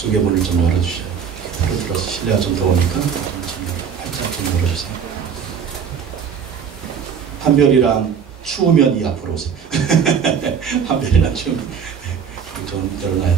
쪽에 문을 좀 열어주셔요. 바로 들어서 실내가 좀 더우니까 활짝 좀 열어주세요. 한별이랑 추우면 이 앞으로 오세요. 한별이랑 추우면 좀 열어놔요.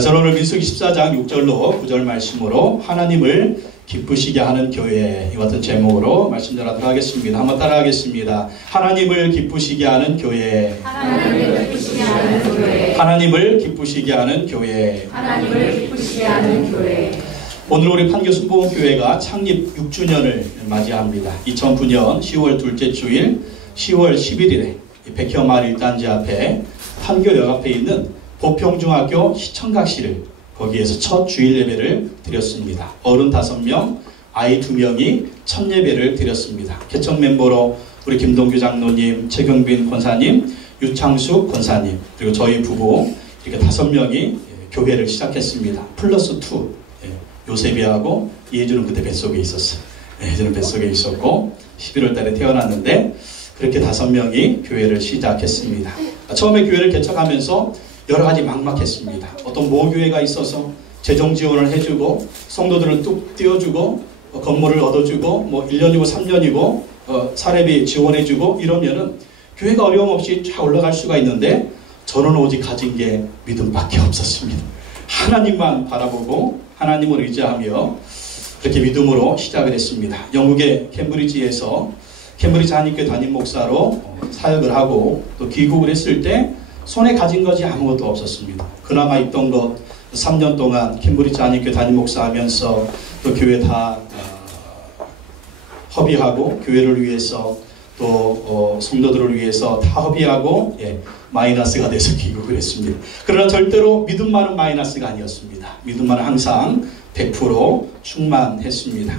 저는 오늘 민수기 14장 6절로 9절 말씀으로 하나님을 기쁘시게 하는 교회, 이 같은 제목으로 말씀 전하도록 하겠습니다. 한번 따라하겠습니다. 하나님을 기쁘시게 하는 교회. 하나님을 기쁘시게 하는 교회. 하나님을 기쁘시게 하는 교회. 하나님을 기쁘시게 하는 교회. 오늘 우리 판교순복음교회가 창립 6주년을 맞이합니다. 2009년 10월 둘째 주일 10월 11일에 백혀마을 1단지 앞에 판교역 앞에 있는 보평중학교 시청각실을 거기에서 첫 주일 예배를 드렸습니다. 어른 5명, 아이 2명이 첫 예배를 드렸습니다. 개척 멤버로 우리 김동규 장로님, 최경빈 권사님, 유창숙 권사님, 그리고 저희 부부 이렇게 5명이 교회를 시작했습니다. 플러스 2. 요셉이하고 예주는 그때 뱃속에 있었어요. 예주는 뱃속에 있었고 11월 달에 태어났는데 그렇게 5명이 교회를 시작했습니다. 처음에 교회를 개척하면서 여러 가지 막막했습니다. 어떤 모교회가 있어서 재정 지원을 해주고 성도들을 뚝 띄워주고 건물을 얻어주고 뭐 1년이고 3년이고 사례비 지원해주고 이러면은 교회가 어려움 없이 쫙 올라갈 수가 있는데 저는 오직 가진 게 믿음밖에 없었습니다. 하나님만 바라보고 하나님을 의지하며 그렇게 믿음으로 시작을 했습니다. 영국의 캠브리지에서 캠브리지 한인교회 담임 목사로 사역을 하고 또 귀국을 했을 때 손에 가진 것이 아무것도 없었습니다. 그나마 있던 것 3년 동안 캠브리지 한인교회 담임 목사 하면서 또 교회 다 허비하고 교회를 위해서 또 성도들을 위해서 다 허비하고 마이너스가 돼서 귀국을 했습니다. 그러나 절대로 믿음만은 마이너스가 아니었습니다. 믿음만은 항상 100% 충만했습니다.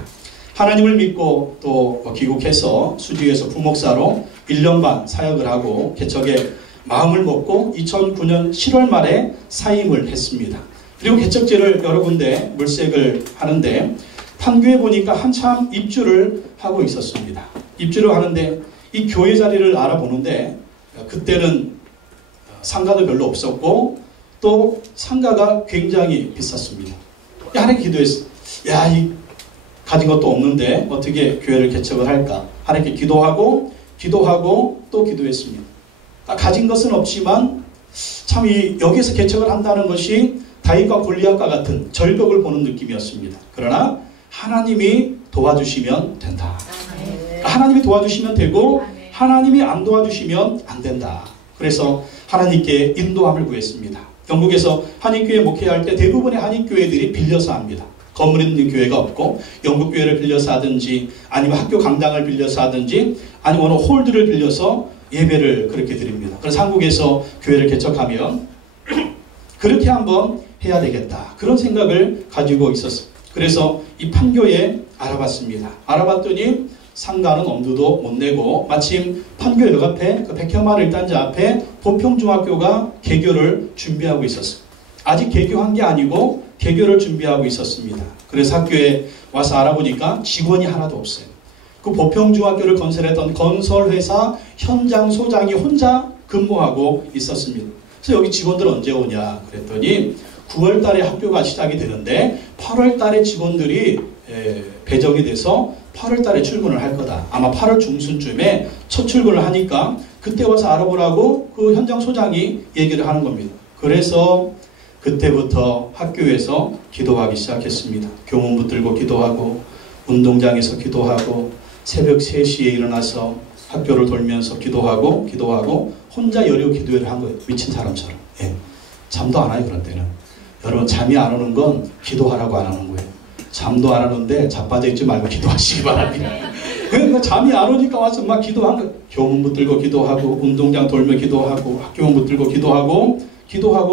하나님을 믿고 또 귀국해서 수지에서 부목사로 1년 반 사역을 하고 개척에 마음을 먹고 2009년 7월 말에 사임을 했습니다. 그리고 개척제를 여러 군데 물색을 하는데 판교에 보니까 한참 입주를 하고 있었습니다. 입주를 하는데 이 교회 자리를 알아보는데 그때는 상가도 별로 없었고 또 상가가 굉장히 비쌌습니다. 하나님 기도했어요. 이 가진 것도 없는데 어떻게 교회를 개척을 할까? 하나님께 기도하고 또 기도했습니다. 가진 것은 없지만 참 여기서 개척을 한다는 것이 다윗과 골리앗과 같은 절벽을 보는 느낌이었습니다. 그러나 하나님이 도와주시면 된다. 하나님이 도와주시면 되고 하나님이 안 도와주시면 안 된다. 그래서 하나님께 인도함을 구했습니다. 영국에서 한인교회 목회할 때 대부분의 한인교회들이 빌려서 합니다. 건물 있는 교회가 없고 영국교회를 빌려서 하든지 아니면 학교 강당을 빌려서 하든지 아니면 어느 홀들을 빌려서 예배를 그렇게 드립니다. 그래서 한국에서 교회를 개척하면 그렇게 한번 해야 되겠다. 그런 생각을 가지고 있었어요. 그래서 이 판교에 알아봤습니다. 알아봤더니 상가는 엄두도 못 내고 마침 판교역 앞에 그 백혀마을 1단지 앞에 보평중학교가 개교를 준비하고 있었어요. 아직 개교한 게 아니고 개교를 준비하고 있었습니다. 그래서 학교에 와서 알아보니까 직원이 하나도 없어요. 그 보평중학교를 건설했던 건설회사 현장 소장이 혼자 근무하고 있었습니다. 그래서 여기 직원들 언제 오냐 그랬더니 9월 달에 학교가 시작이 되는데 8월 달에 직원들이 배정이 돼서 8월 달에 출근을 할 거다. 아마 8월 중순쯤에 첫 출근을 하니까 그때 와서 알아보라고 그 현장 소장이 얘기를 하는 겁니다. 그래서 그때부터 학교에서 기도하기 시작했습니다. 교문 붙들고 기도하고 운동장에서 기도하고 새벽 3시에 일어나서 학교를 돌면서 기도하고 혼자 여려 기도회를 한 거예요. 미친 사람처럼. 잠도 안 와요. 그런 때는. 여러분 잠이 안 오는 건 기도하라고 안 하는 거예요. 잠도 안 하는데 자빠져 있지 말고 기도하시기 바랍니다. 그러니까 잠이 안 오니까 와서 막 기도한 거예요. 교문 붙들고 기도하고 운동장 돌며 기도하고 학교문 붙들고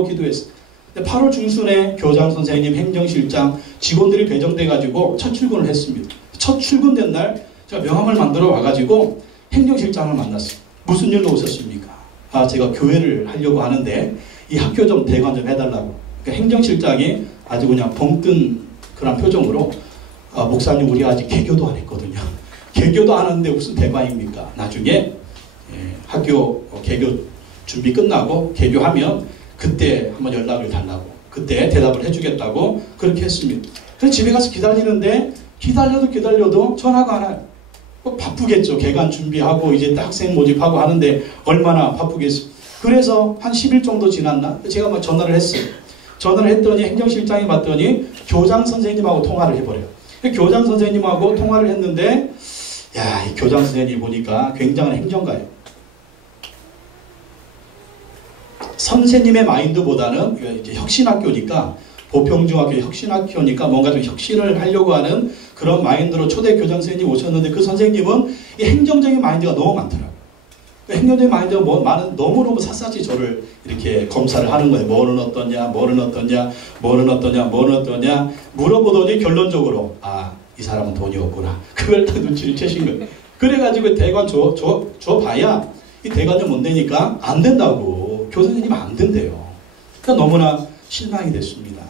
기도했어요. 8월 중순에 교장 선생님, 행정실장, 직원들이 배정돼가지고 첫 출근을 했습니다. 첫 출근된 날 제가 명함을 만들어 와가지고 행정실장을 만났어요. 무슨 일로 오셨습니까? 제가 교회를 하려고 하는데 이 학교 좀 대관 좀 해달라고. 그러니까 행정실장이 아주 그냥 벙뜬 그런 표정으로 목사님 우리 아직 개교도 안 했거든요. 개교도 안 하는데 무슨 대관입니까? 나중에 학교 개교 준비 끝나고 개교하면 그때 한번 연락을 달라고. 그때 대답을 해주겠다고 그렇게 했습니다. 그래서 집에 가서 기다리는데 기다려도 전화가 안 와요. 바쁘겠죠. 개관 준비하고 이제 학생 모집하고 하는데 얼마나 바쁘겠어요. 그래서 한 10일 정도 지났나? 제가 막 전화를 했어요. 전화를 했더니 행정실장이 봤더니 교장 선생님하고 통화를 해버려요. 교장 선생님하고 통화를 했는데 야, 이 교장 선생님이 보니까 굉장한 행정가예요. 선생님의 마인드보다는 이제 혁신학교니까 보평중학교 혁신학교니까 뭔가 좀 혁신을 하려고 하는 그런 마인드로 초대 교장 선생님이 오셨는데 그 선생님은 이 행정적인 마인드가 너무 많더라고요. 행정적인 마인드가 너무너무 샅샅이 저를 이렇게 검사를 하는 거예요. 뭐는 어떠냐, 뭐는 어떠냐, 뭐는 어떠냐, 뭐는 어떠냐 물어보더니 결론적으로 이 사람은 돈이 없구나. 그걸 딱 눈치를 채신 거예요. 그래가지고 대관 줘봐야 이 대관을 못 내니까 안 된다고. 교수님이 안 된대요. 그러니까 너무나 실망이 됐습니다.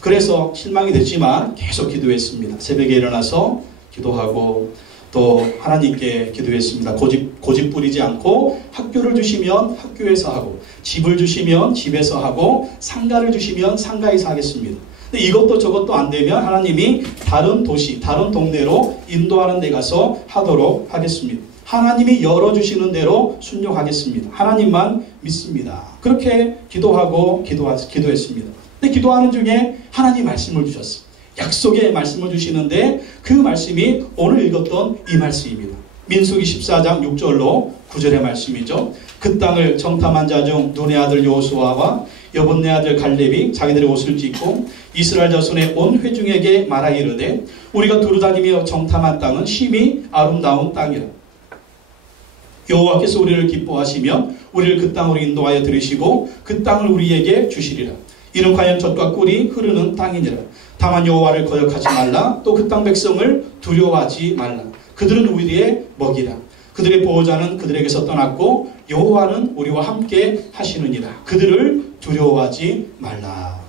그래서 실망이 됐지만 계속 기도했습니다. 새벽에 일어나서 기도하고 또 하나님께 기도했습니다. 고집 부리지 않고 학교를 주시면 학교에서 하고 집을 주시면 집에서 하고 상가를 주시면 상가에서 하겠습니다. 근데 이것도 저것도 안 되면 하나님이 다른 도시, 다른 동네로 인도하는 데 가서 하도록 하겠습니다. 하나님이 열어주시는 대로 순종하겠습니다. 하나님만 믿습니다. 그렇게 기도했습니다. 근데 기도하는 중에 하나님 말씀을 주셨어요. 약속의 말씀을 주시는데 그 말씀이 오늘 읽었던 이 말씀입니다. 민수기 14장 6절로 9절의 말씀이죠. 그 땅을 정탐한 자 중 눈의 아들 여호수아와 여분네 아들 갈렙이 자기들의 옷을 찢고 이스라엘 자손의 온 회중에게 말하 이르되 우리가 두루다니며 정탐한 땅은 심히 아름다운 땅이라. 여호와께서 우리를 기뻐하시면 우리를 그 땅으로 인도하여 들으시고 그 땅을 우리에게 주시리라. 이는 과연 젖과 꿀이 흐르는 땅이니라. 다만 여호와를 거역하지 말라. 또 그 땅 백성을 두려워하지 말라. 그들은 우리의 먹이라. 그들의 보호자는 그들에게서 떠났고 여호와는 우리와 함께 하시느니라. 그들을 두려워하지 말라.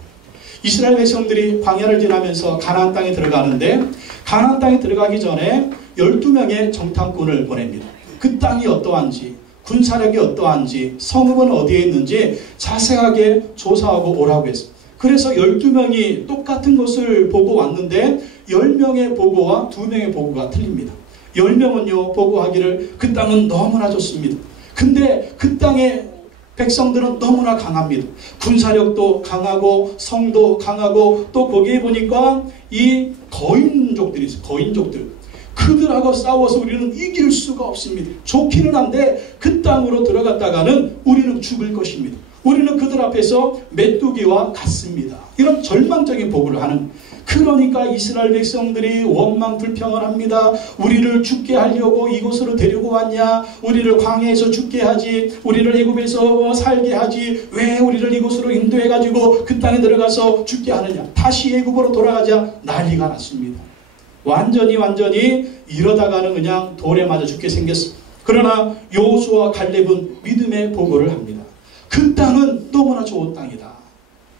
이스라엘 백성들이 광야를 지나면서 가나안 땅에 들어가는데 가나안 땅에 들어가기 전에 12명의 정탐꾼을 보냅니다. 그 땅이 어떠한지, 군사력이 어떠한지, 성읍은 어디에 있는지 자세하게 조사하고 오라고 했어요. 그래서 12명이 똑같은 것을 보고 왔는데 10명의 보고와 2명의 보고가 틀립니다. 10명은요 보고하기를 그 땅은 너무나 좋습니다. 근데 그 땅의 백성들은 너무나 강합니다. 군사력도 강하고 성도 강하고 또 거기에 보니까 이 거인족들이 있어요. 거인족들. 그들하고 싸워서 우리는 이길 수가 없습니다. 좋기는 한데 그 땅으로 들어갔다가는 우리는 죽을 것입니다. 우리는 그들 앞에서 메뚜기와 같습니다. 이런 절망적인 보고를 하는. 그러니까 이스라엘 백성들이 원망 불평을 합니다. 우리를 죽게 하려고 이곳으로 데리고 왔냐? 우리를 광야에서 죽게 하지, 우리를 애굽에서 살게 하지, 왜 우리를 이곳으로 인도해가지고 그 땅에 들어가서 죽게 하느냐? 다시 애굽으로 돌아가자. 난리가 났습니다. 완전히 이러다가는 그냥 돌에 맞아 죽게 생겼습니다. 그러나 여호수아와 갈렙은 믿음의 보고를 합니다. 그 땅은 너무나 좋은 땅이다.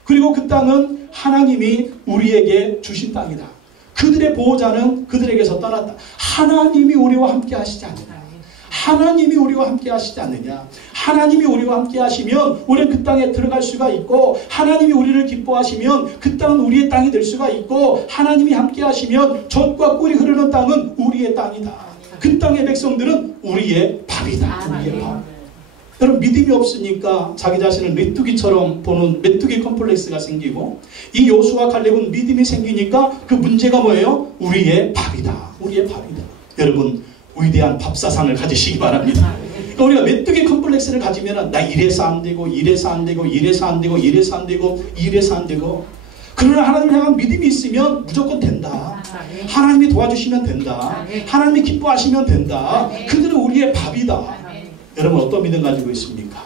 그리고 그 땅은 하나님이 우리에게 주신 땅이다. 그들의 보호자는 그들에게서 떠났다. 하나님이 우리와 함께 하시지 않느냐. 하나님이 우리와 함께 하시지 않느냐. 하나님이 우리와 함께 하시면 우리는 그 땅에 들어갈 수가 있고, 하나님이 우리를 기뻐하시면 그 땅은 우리의 땅이 될 수가 있고, 하나님이 함께 하시면 젖과 꿀이 흐르는 땅은 우리의 땅이다. 그 땅의 백성들은 우리의 밥이다. 우리의 밥. 여러분, 믿음이 없으니까 자기 자신을 메뚜기처럼 보는 메뚜기 컴플렉스가 생기고, 이 여호수아 갈렙은 믿음이 생기니까 그 문제가 뭐예요? 우리의 밥이다. 우리의 밥이다. 여러분, 위대한 밥사상을 가지시기 바랍니다. 그러니까 우리가 메뚜기 컴플렉스를 가지면 나 이래서 안 되고 이래서 안 되고 이래서 안 되고 이래서 안 되고 이래서 안 되고, 그러나 하나님을 향한 믿음이 있으면 무조건 된다. 하나님이 도와주시면 된다. 하나님이 기뻐하시면 된다. 그들은 우리의 밥이다. 여러분, 어떤 믿음 가지고 있습니까?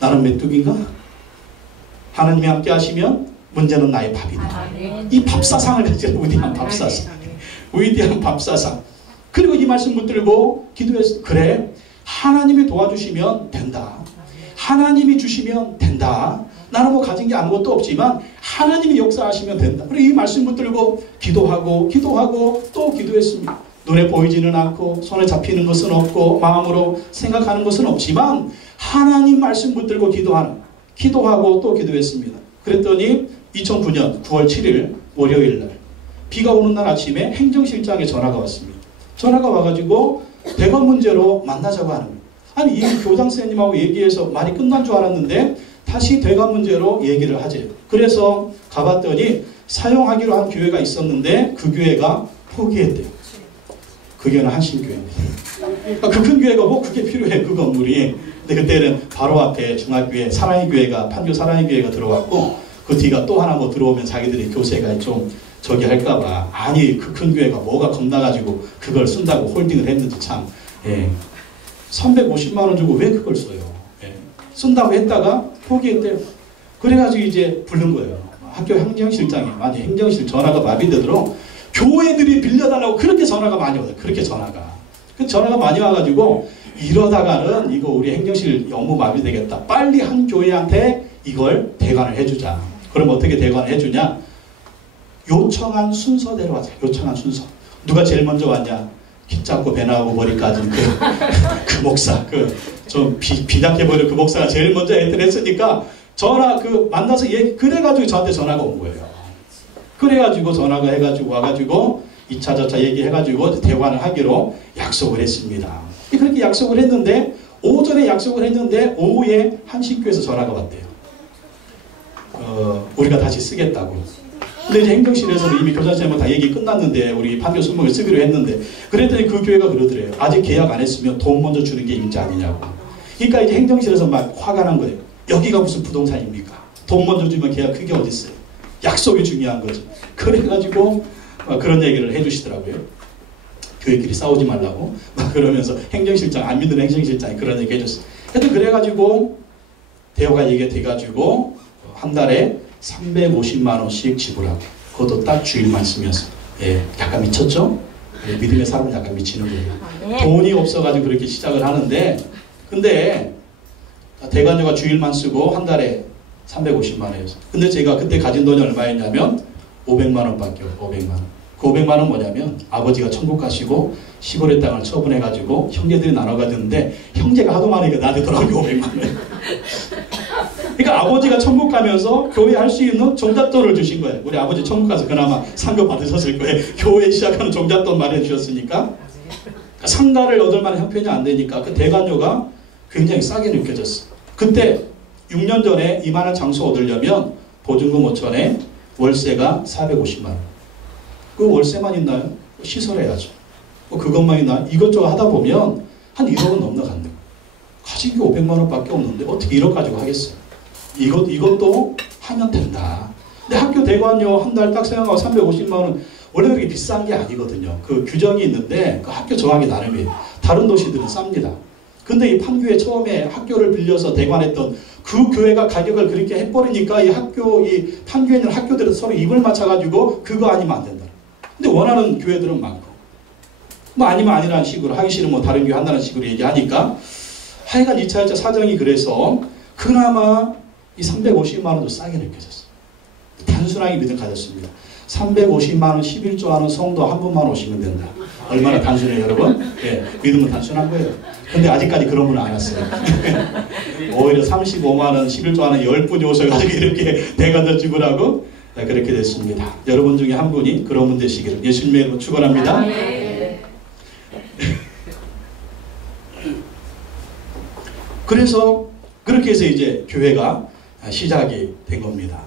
나는 메뚜기인가? 하나님이 함께 하시면 문제는 나의 밥이다. 이 밥사상을 가지는 위대한 밥사상. 위대한 밥사상. 그리고 이 말씀 붙들고 기도했어. 그래, 하나님이 도와주시면 된다. 하나님이 주시면 된다. 나는 뭐 가진 게 아무것도 없지만 하나님이 역사하시면 된다. 그리고 이 말씀 붙들고 기도하고 또 기도했습니다. 눈에 보이지는 않고 손에 잡히는 것은 없고 마음으로 생각하는 것은 없지만 하나님 말씀 붙들고 기도하고 또 기도했습니다. 그랬더니 2009년 9월 7일 월요일 날 비가 오는 날 아침에 행정실장에 전화가 왔습니다. 전화가 와가지고 대관 문제로 만나자고 하는 거예요. 아니 이 교장 선생님하고 얘기해서 말이 끝난 줄 알았는데 다시 대관 문제로 얘기를 하지. 그래서 가봤더니 사용하기로 한 교회가 있었는데 그 교회가 포기했대요. 그 교회는 한신교회입니다. 그 큰 교회가 뭐 그게 필요해 그 건물이. 근데 그때는 바로 앞에 중학교에 사랑의 교회가 판교 사랑의 교회가 들어왔고 그 뒤가 또 하나 뭐 들어오면 자기들이 교세가 좀 저기 할까봐 아니 그 큰 교회가 뭐가 겁나가지고 그걸 쓴다고 홀딩을 했는지 참 350만 원 주고 왜 그걸 써요. 쓴다고 했다가 포기했대요. 그래가지고 이제 부른 거예요. 학교 행정실장이 많이 행정실 전화가 마비되도록 교회들이 빌려달라고 그렇게 전화가 많이 와요. 그렇게 전화가. 그 전화가 많이 와가지고 이러다가는 이거 우리 행정실 업무 마비되겠다. 빨리 한 교회한테 이걸 대관을 해주자. 그럼 어떻게 대관을 해주냐? 요청한 순서대로 하자. 요청한 순서. 누가 제일 먼저 왔냐? 키 작고 배 나오고 머리 까진 그 목사. 좀 비약해버린 그 목사가 제일 먼저 엔트를 했으니까 전화 만나서 그래가지고 저한테 전화가 온 거예요. 그래가지고 전화가 해가지고 와가지고 2차 저차 얘기해가지고 대화를 하기로 약속을 했습니다. 그렇게 약속을 했는데 오전에 약속을 했는데 오후에 한신교에서 전화가 왔대요. 우리가 다시 쓰겠다고. 근데 이제 행정실에서는 이미 교장선생님은 다 얘기 끝났는데 우리 판교 순목을 쓰기로 했는데 그랬더니 그 교회가 그러더래요. 아직 계약 안 했으면 돈 먼저 주는 게 임자 아니냐고. 그러니까 이제 행정실에서 막 화가 난 거예요. 여기가 무슨 부동산입니까? 돈 먼저 주면 계약 그게 어딨어요. 약속이 중요한 거지. 그래가지고 그런 얘기를 해주시더라고요. 교회끼리 싸우지 말라고 막 그러면서 행정실장 안 믿는 행정실장이 그런 얘기 해줬어요. 하여튼 그래가지고 대화가 얘기가 돼가지고 한 달에 350만 원씩 지불하고 그것도 딱 주일만 쓰면서 약간 미쳤죠? 믿음의 사람은 약간 미치는 거예요. 돈이 없어가지고 그렇게 시작을 하는데 근데 대관료가 주일만 쓰고 한 달에 350만 원이었어요. 근데 제가 그때 가진 돈이 얼마였냐면 500만 원밖에 없어요. 500만 원. 그 500만 원 뭐냐면 아버지가 천국 가시고 시골의 땅을 처분해가지고 형제들이 나눠가지는데 형제가 하도 많으니까 나한테 돌아오게 500만 원. 그러니까 아버지가 천국 가면서 교회 할 수 있는 종잣돈을 주신 거예요. 우리 아버지 천국 가서 그나마 상급 받으셨을 거예요. 교회 시작하는 종잣돈 마련해 주셨으니까. 상가를 얻을 만한 형편이 안 되니까 그 대관료가 굉장히 싸게 느껴졌어요. 그때 6년 전에 이만한 장소 얻으려면 보증금 5천에 월세가 450만 원. 그 월세만 있나요? 시설해야죠. 그것만 있나요? 이것저것 하다 보면 한 1억은 넘나간다. 가진 게 500만 원밖에 없는데 어떻게 1억 가지고 하겠어요? 이것도 하면 된다. 근데 학교 대관료 한 달 딱 생각하고 350만 원 원래 그렇게 비싼 게 아니거든요. 그 규정이 있는데 그 학교 정하기 나름이에요. 다른 도시들은 쌉니다. 근데 이 판교에 처음에 학교를 빌려서 대관했던 그 교회가 가격을 그렇게 해버리니까 이 판교에 있는 학교들은 서로 입을 맞춰가지고 그거 아니면 안 된다. 근데 원하는 교회들은 많고 뭐 아니면 아니라는 식으로 하기 싫으면 뭐 다른 교회 한다는 식으로 얘기하니까 하여간 2차 1차 사정이 그래서 그나마 이 350만 원도 싸게 느껴졌어요. 단순하게 믿음 가졌습니다. 350만 원 11조 하는 성도 한 분만 오시면 된다. 얼마나 단순해요 여러분? 믿음은 단순한 거예요. 근데 아직까지 그런 분은 안 왔어요. 오히려 35만 원 11조 하는 10분이 오셔가지고 이렇게 대관절 지불하고 그렇게 됐습니다. 여러분 중에 한 분이 그런 분 되시기를 예수님의 이름으로 축원합니다. 그래서 그렇게 해서 이제 교회가 시작이 된 겁니다.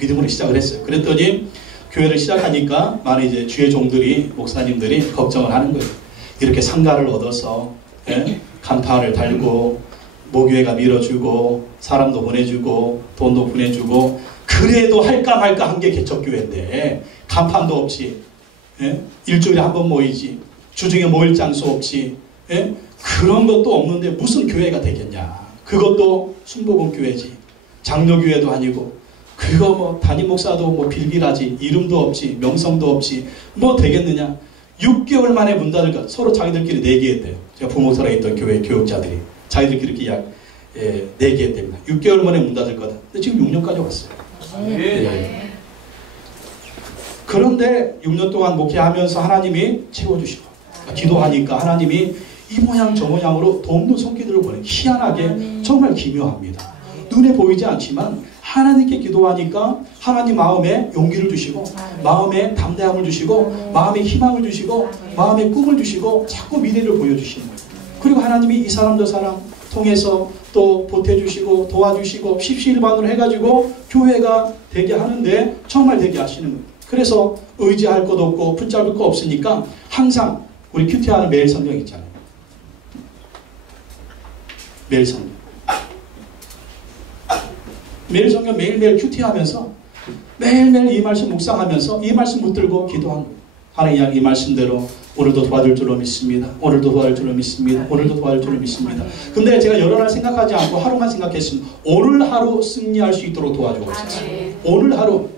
믿음으로 시작을 했어요. 그랬더니 교회를 시작하니까 많은 이제 주의 종들이 목사님들이 걱정을 하는 거예요. 이렇게 상가를 얻어서 간판을 달고 모교회가 밀어주고 사람도 보내주고 돈도 보내주고 그래도 할까 말까 한 게 개척교회인데 간판도 없이 일주일에 한 번 모이지 주중에 모일 장소 없이 그런 것도 없는데 무슨 교회가 되겠냐. 그것도 순복음교회지. 장로교회도 아니고 그거 뭐 담임 목사도 뭐 빌빌하지. 이름도 없지. 명성도 없지. 뭐 되겠느냐. 6개월 만에 문 닫을 것. 서로 자기들끼리 내기했대요. 제가 부목사에 있던 교회 교육자들이 자기들끼리 이렇게 약 내기했답니다. 6개월 만에 문 닫을 거다. 근데 지금 6년까지 왔어요. 그런데 6년 동안 목회하면서 하나님이 채워주시고 기도하니까 하나님이 이 모양 저 모양으로 돕는 손길들을 보내. 희한하게 정말 기묘합니다. 눈에 보이지 않지만 하나님께 기도하니까 하나님 마음에 용기를 주시고 마음에 담대함을 주시고 마음에 희망을 주시고 마음에 꿈을 주시고 자꾸 미래를 보여주시는 거예요. 그리고 하나님이 이 사람 저 사람 통해서 또 보태주시고 도와주시고 십시일반으로 해가지고 교회가 되게 하는데 정말 되게 하시는 거예요. 그래서 의지할 것 없고 붙잡을 거 없으니까 항상 우리 큐티하는 매일 성경 있잖아요. 매일 성경. 매일 성경 매일매일 큐티하면서 매일매일 이 말씀 묵상하면서 이 말씀 붙들고 기도한 거예요. 하나님 이 말씀대로 오늘도 도와줄 줄로 믿습니다. 오늘도 도와줄 줄로 믿습니다. 오늘도 도와줄 줄로 믿습니다. 근데 제가 여러 날 생각하지 않고 하루만 생각했습니다. 오늘 하루 승리할 수 있도록 도와주옵소서. 오늘 하루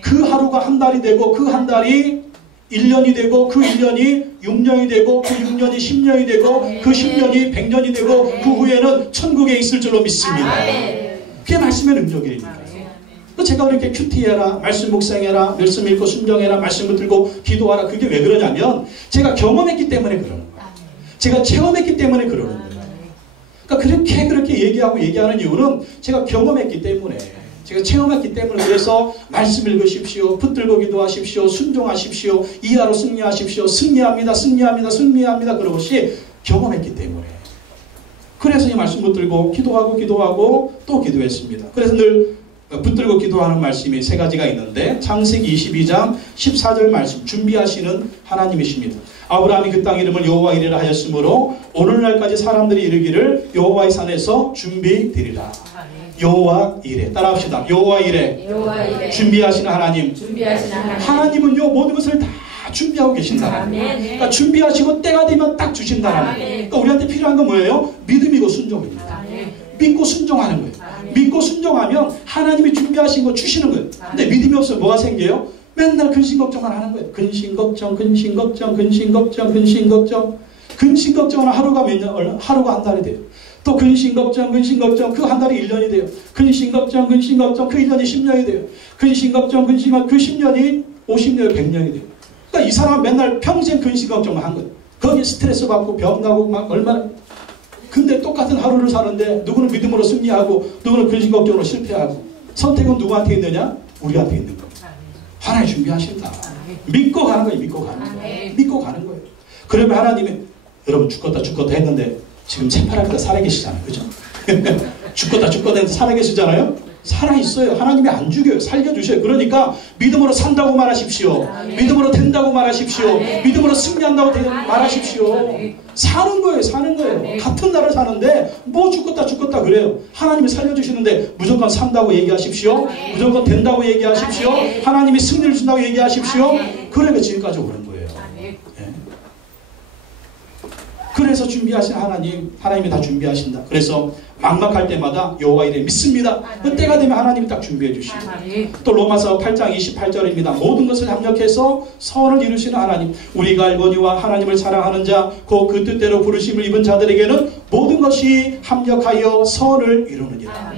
그 하루가 한 달이 되고 그 한 달이 1년이 되고 그 1년이 6년이 되고 그 6년이 10년이 되고 그 10년이 100년이 되고 그 후에는 천국에 있을 줄로 믿습니다. 그게 말씀의 능력이니까. 제가 이렇게 큐티해라, 말씀 묵상해라, 말씀 읽고 순종해라, 말씀 붙들고 기도하라. 그게 왜 그러냐면 제가 경험했기 때문에 그러는 거예요. 제가 체험했기 때문에 그러는 거예요. 그러니까 그렇게 얘기하는 이유는 제가 경험했기 때문에, 제가 체험했기 때문에. 그래서 말씀 읽으십시오, 붙들고 기도하십시오, 순종하십시오, 이하로 승리하십시오, 승리합니다 그런 것이 경험했기 때문에. 그래서 이 말씀 붙들고 기도하고 또 기도했습니다. 그래서 늘 붙들고 기도하는 말씀이 세 가지가 있는데 창세기 22장 14절 말씀, 준비하시는 하나님이십니다. 아브라함이 그 땅 이름을 여호와 이레라 하였으므로 오늘날까지 사람들이 이르기를 여호와의 산에서 준비되리라. 여호와 이레. 따라합시다. 여호와 이레. 준비하시는 하나님. 하나님은요 모든 것을 다 준비하고 계신다. 그러니까 준비하시고 때가 되면 딱 주신다. 그러니까 우리한테 필요한 건 뭐예요? 믿음이고 순종입니다. 믿고 순종하는 거예요. 믿고 순종하면 하나님이 준비하신 거 주시는 거예요. 근데 믿음이 없으면 뭐가 생겨요? 맨날 근심 걱정만 하는 거예요. 근심 걱정은 하루가 한 달이 돼요. 또 근심 걱정 그 한 달이 1년이 돼요. 근심 걱정 그 1년이 10년이 돼요. 근심 걱정 그 10년이 50년이 100년이 돼요. 그러니까 이 사람은 맨날 평생 근심 걱정만 한 거예요. 거기에 스트레스 받고 병 나고 막 얼마나. 근데 똑같은 하루를 사는데 누구는 믿음으로 승리하고 누구는 근심 걱정으로 실패하고. 선택은 누구한테 있느냐? 우리한테 있는 거예요. 하나님 준비하신다. 믿고 가는 거예요. 믿고 가는 거예요. 그러면 하나님이 여러분 죽겠다 했는데 지금 새파랗게 살아계시잖아요. 그죠? 죽겠다 했는데 살아계시잖아요. 살아있어요. 하나님이 안 죽여요. 살려주셔요. 그러니까 믿음으로 산다고 말하십시오. 믿음으로 된다고 말하십시오. 믿음으로 승리한다고 말하십시오. 사는 거예요. 같은 날을 사는데 뭐 죽겠다 그래요. 하나님이 살려주시는데 무조건 산다고 얘기하십시오. 무조건 된다고 얘기하십시오. 하나님이 승리를 준다고 얘기하십시오. 그러니까 지금까지 오는 거예요. 그래서 준비하신 하나님이 다 준비하신다. 그래서 막막할 때마다 여호와 이레 믿습니다. 그때가 되면 하나님이 딱 준비해 주시고. 또 로마서 8장 28절입니다. 모든 것을 합력해서 선을 이루시는 하나님. 우리가 알거니와 하나님을 사랑하는 자, 곧 그 뜻대로 부르심을 입은 자들에게는 모든 것이 합력하여 선을 이루느니라.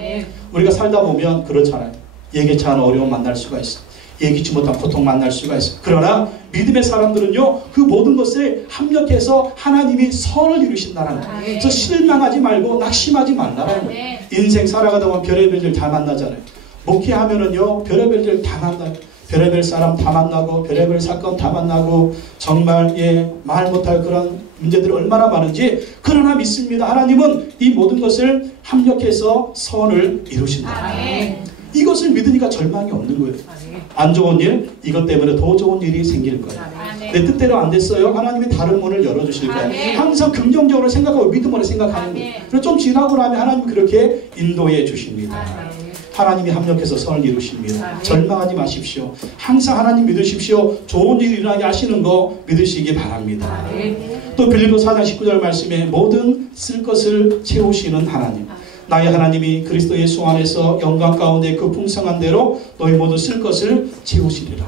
우리가 살다 보면 그렇잖아요. 예기치 않은 어려움 만날 수가 있어. 예기치 못한 고통 만날 수가 있어요. 그러나 믿음의 사람들은요 그 모든 것을 합력해서 하나님이 선을 이루신다는 거예요. 그래서 실망하지 말고 낙심하지 말라는 거예요. 인생 살아가다 보면 별의별 일 다 만나잖아요. 목회하면은요 별의별 일 다 만나요. 별의별 사람 다 만나고 별의별 사건 다 만나고 정말 말 못할 그런 문제들이 얼마나 많은지. 그러나 믿습니다. 하나님은 이 모든 것을 합력해서 선을 이루신다. 이것을 믿으니까 절망이 없는 거예요. 안 좋은 일, 이것 때문에 더 좋은 일이 생길 거예요. 내 뜻대로 안 됐어요. 하나님이 다른 문을 열어주실 거예요. 항상 긍정적으로 생각하고 믿음으로 생각하는 거예요. 그래서 좀 지나고 나면 하나님이 그렇게 인도해 주십니다. 하나님이 합력해서 선을 이루십니다. 절망하지 마십시오. 항상 하나님 믿으십시오. 좋은 일이 일어나게 하시는 거 믿으시기 바랍니다. 또 빌립보 4장 19절 말씀에 모든 쓸 것을 채우시는 하나님. 나의 하나님이 그리스도 예수 안에서 영광 가운데 그 풍성한 대로 너희 모두 쓸 것을 채우시리라.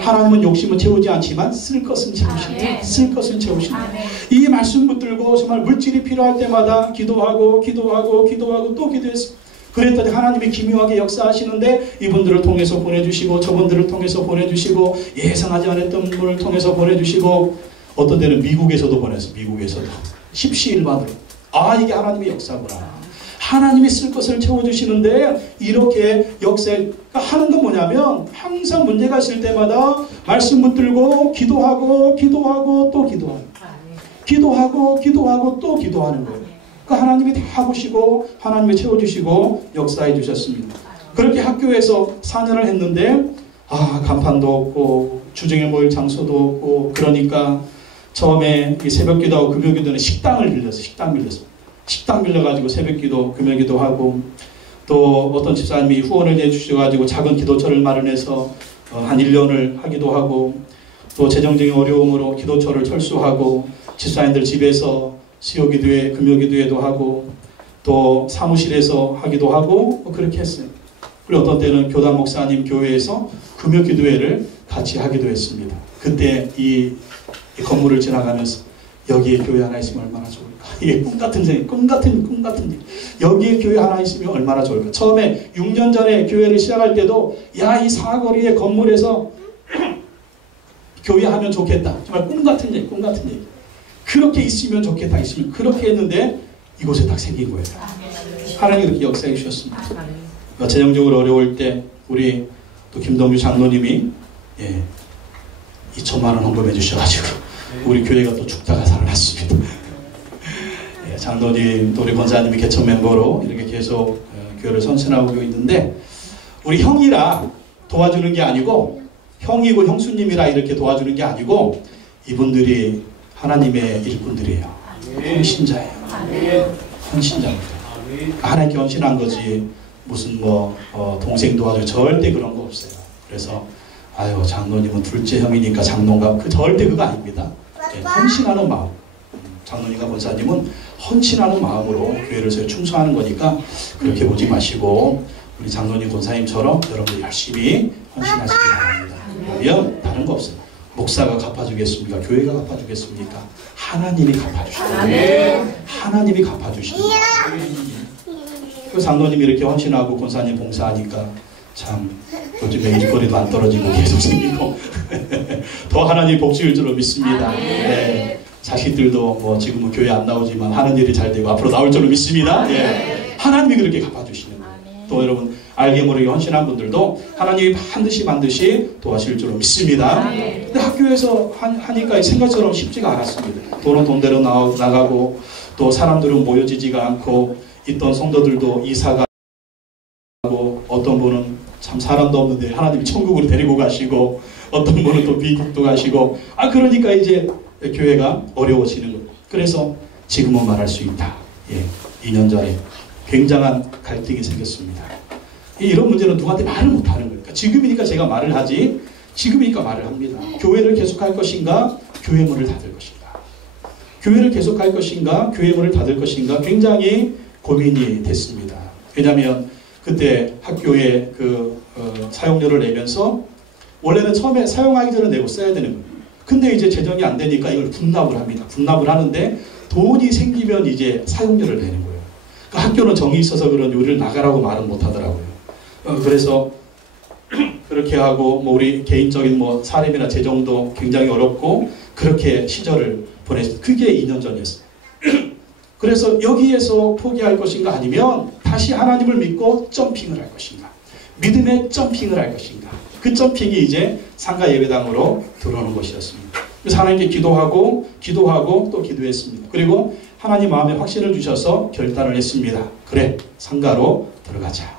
하나님은 욕심은 채우지 않지만 쓸 것은 채우신다. 쓸 것은 채우신다. 이 말씀 붙들고 정말 물질이 필요할 때마다 기도하고 또 기도했습니다. 그랬더니 하나님이 기묘하게 역사하시는데 이분들을 통해서 보내주시고 저분들을 통해서 보내주시고 예상하지 않았던 분을 통해서 보내주시고 어떤 데는 미국에서도 보냈어요. 미국에서도 십시일반으로. 이게 하나님의 역사구나. 하나님이 쓸 것을 채워주시는데 이렇게 그러니까 하는 건 뭐냐면 항상 문제가 있을 때마다 말씀 붙들고 기도하고 또 기도하고 또 기도하는 거예요. 그러니까 하나님이 다 하시고 하나님이 채워주시고 역사해 주셨습니다. 그렇게 학교에서 4년을 했는데 간판도 없고 주중에 모일 장소도 없고 그러니까 처음에 새벽기도하고 금요기도는 식당 빌려가지고 새벽기도 금요기도 하고 또 어떤 집사님이 후원을 내주셔가지고 작은 기도처를 마련해서 한 1년을 하기도 하고 또 재정적인 어려움으로 기도처를 철수하고 집사님들 집에서 수요기도회 금요기도회도 하고 또 사무실에서 하기도 하고 그렇게 했어요. 그리고 어떤 때는 교단 목사님 교회에서 금요기도회를 같이 하기도 했습니다. 그때 이 건물을 지나가면서 여기에 교회 하나 있으면 얼마나 좋을까. 이게 꿈같은 일. 여기에 교회 하나 있으면 얼마나 좋을까. 처음에 6년 전에 교회를 시작할 때도 이 사거리의 건물에서 교회 하면 좋겠다. 정말 꿈같은 얘기. 그렇게 있으면 좋겠다. 그렇게 했는데 이곳에 딱 생긴 거예요. 하나님이 그렇게 역사해 주셨습니다. 재정적으로 어려울 때 우리 또 김동규 장로님이 2천만 원 헌금해 주셔가지고 우리 교회가 또 죽다가 살아났습니다. 장로님 또 우리 권사님이 개천 멤버로 이렇게 계속 교회를 선천하고 있는데 우리 형이라 도와주는 게 아니고 형이고 형수님이라 이렇게 도와주는 게 아니고 이분들이 하나님의 일꾼들이에요. 헌신자예요. 헌신자입니다. 하나님께 헌신한 거지 무슨 동생 도와줘 절대 그런 거 없어요. 그래서 장로님은 둘째 형이니까 장로인가 절대 그거 아닙니다. 헌신하는 마음. 장로님과 권사님은 헌신하는 마음으로 교회를 충성하는 거니까 그렇게 보지 마시고 우리 장로님 권사님처럼 여러분들 열심히 헌신하시기 바랍니다. 그러면 다른 거 없어요. 목사가 갚아주겠습니까? 교회가 갚아주겠습니까? 하나님이 갚아주십니다. 하나님이 갚아주십니다. 그 장로님이 이렇게 헌신하고 권사님 봉사하니까 참 요즘에 일거리도 안 떨어지고 계속 생기고 더 하나님 복 주실 줄로 믿습니다. 네. 자식들도 지금은 교회 안 나오지만 하는 일이 잘 되고 앞으로 나올 줄로 믿습니다. 네. 하나님이 그렇게 갚아주시는 거예요. 또 여러분 알게 모르게 헌신한 분들도 하나님이 반드시 도와주실 줄로 믿습니다. 근데 학교에서 하니까 생각처럼 쉽지가 않았습니다. 돈은 돈대로 나가고 또 사람들은 모여지지가 않고 있던 성도들도 이사가 하고 어떤 분은 참 사람도 없는데 하나님이 천국으로 데리고 가시고 어떤 분은 또 미국도 가시고 그러니까 이제 교회가 어려워지는 거예요. 그래서 지금은 말할 수 있다. 2년 전에 굉장한 갈등이 생겼습니다. 이런 문제는 누구한테 말을 못하는 거예요. 그러니까 지금이니까 제가 말을 하지 지금이니까 말을 합니다. 교회를 계속할 것인가 교회 문을 닫을 것인가 교회를 계속할 것인가 교회 문을 닫을 것인가 굉장히 고민이 됐습니다. 왜냐하면 그때 학교에 사용료를 내면서 원래는 처음에 사용하기 전에 내고 써야 되는 거예요. 근데 이제 재정이 안 되니까 이걸 분납을 합니다. 분납을 하는데 돈이 생기면 이제 사용료를 내는 거예요. 그러니까 학교는 정이 있어서 그런 요리를 나가라고 말은 못 하더라고요. 그래서 그렇게 하고 우리 개인적인 사례비나 재정도 굉장히 어렵고 그렇게 시절을 보냈어요. 그게 2년 전이었어요. 그래서 여기에서 포기할 것인가 아니면 다시 하나님을 믿고 점핑을 할 것인가 믿음의 점핑을 할 것인가 그 점핑이 이제 상가 예배당으로 들어오는 것이었습니다. 그래서 하나님께 기도하고 또 기도했습니다. 그리고 하나님 마음에 확신을 주셔서 결단을 했습니다. 그래 상가로 들어가자.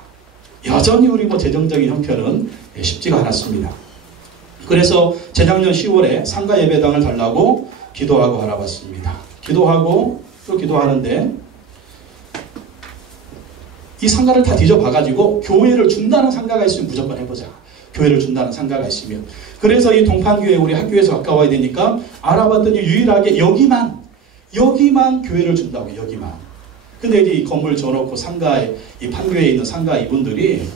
여전히 우리 재정적인 형편은 쉽지가 않았습니다. 그래서 재작년 10월에 상가 예배당을 달라고 기도하고 알아봤습니다. 기도하고 또 기도하는데 이 상가를 다 뒤져봐가지고 교회를 준다는 상가가 있으면 무조건 해보자. 교회를 준다는 상가가 있으면. 그래서 이 동판교회 우리 학교에서 가까워야 되니까 알아봤더니 유일하게 여기만 교회를 준다고 여기만. 근데 이제 이 건물 줘놓고 상가에 이 판교에 있는 상가 이분들이